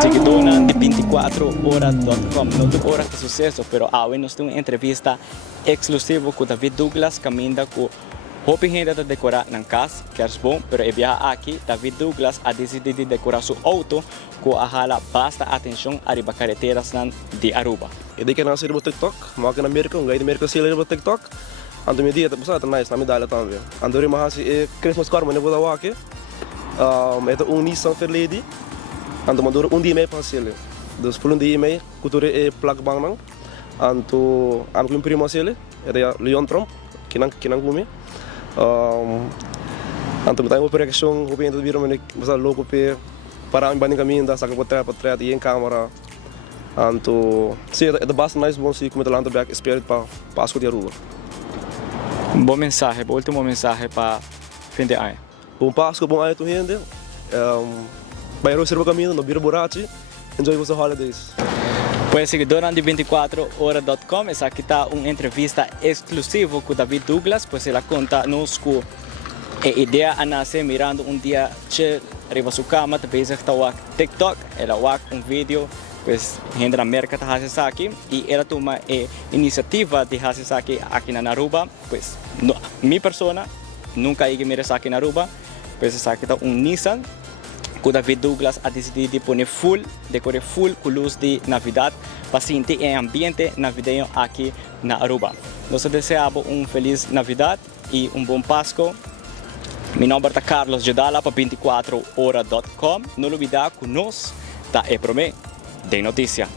Seguidora de 24horas.com. Não tem hora de sucesso, pero hoje nós temos uma entrevista exclusiva com David Douglas, caminha com Hopi gente de decorar na casa, que é bom, pero é viajar aqui, David Douglas a decidido decorar seu auto com a hala basta atenção arriba carreteras de Aruba. E daí que nós saímos do TikTok, mas na América, um gajo da América saiu do TikTok, ando me dia, tá nice, na medalha também. Ando ri mahasi e Christmas car, mas não vou dar aqui. É Nissan Fairlady, ando mandou dia e meio para sair. Dus por dia e meio, cultura é plug bang nang, ando com primo sair, é Leon Trump, que não come. Antum tayo operasyon ko pinto biro man basta loko pe para ang banding kami inda sa kapatra e em câmera anto se é basta nice bom se como talento back spirit para Páscoa de Aruba. Bom mensagem, último mensagem para fim de ano. Bom Páscoa, bom ano to gente. Vai reserva caminho no biro borrachi. Enjoy os holidays. Pues seguidora de 24horas.com, essa aqui está uma entrevista exclusiva com David Douglas, pois ela conta-nos que a ideia a nascer mirando dia chill, arriba sua cama, talvez está o TikTok, ela faz vídeo, pois gente na América está fazendo aqui, e ela toma a iniciativa de fazer aqui na Aruba, pois minha pessoa nunca ia mirar aqui na Aruba, pois essa aqui está Nissan, o David Douglas a decidido de pôr decorar full com luz de Navidad para sentir o ambiente navideño aqui na Aruba. Nós desejamos feliz Navidad e bom Páscoa. Meu nome é Carlos Gedala para 24horas.com. Não olvidar que nós está de notícia.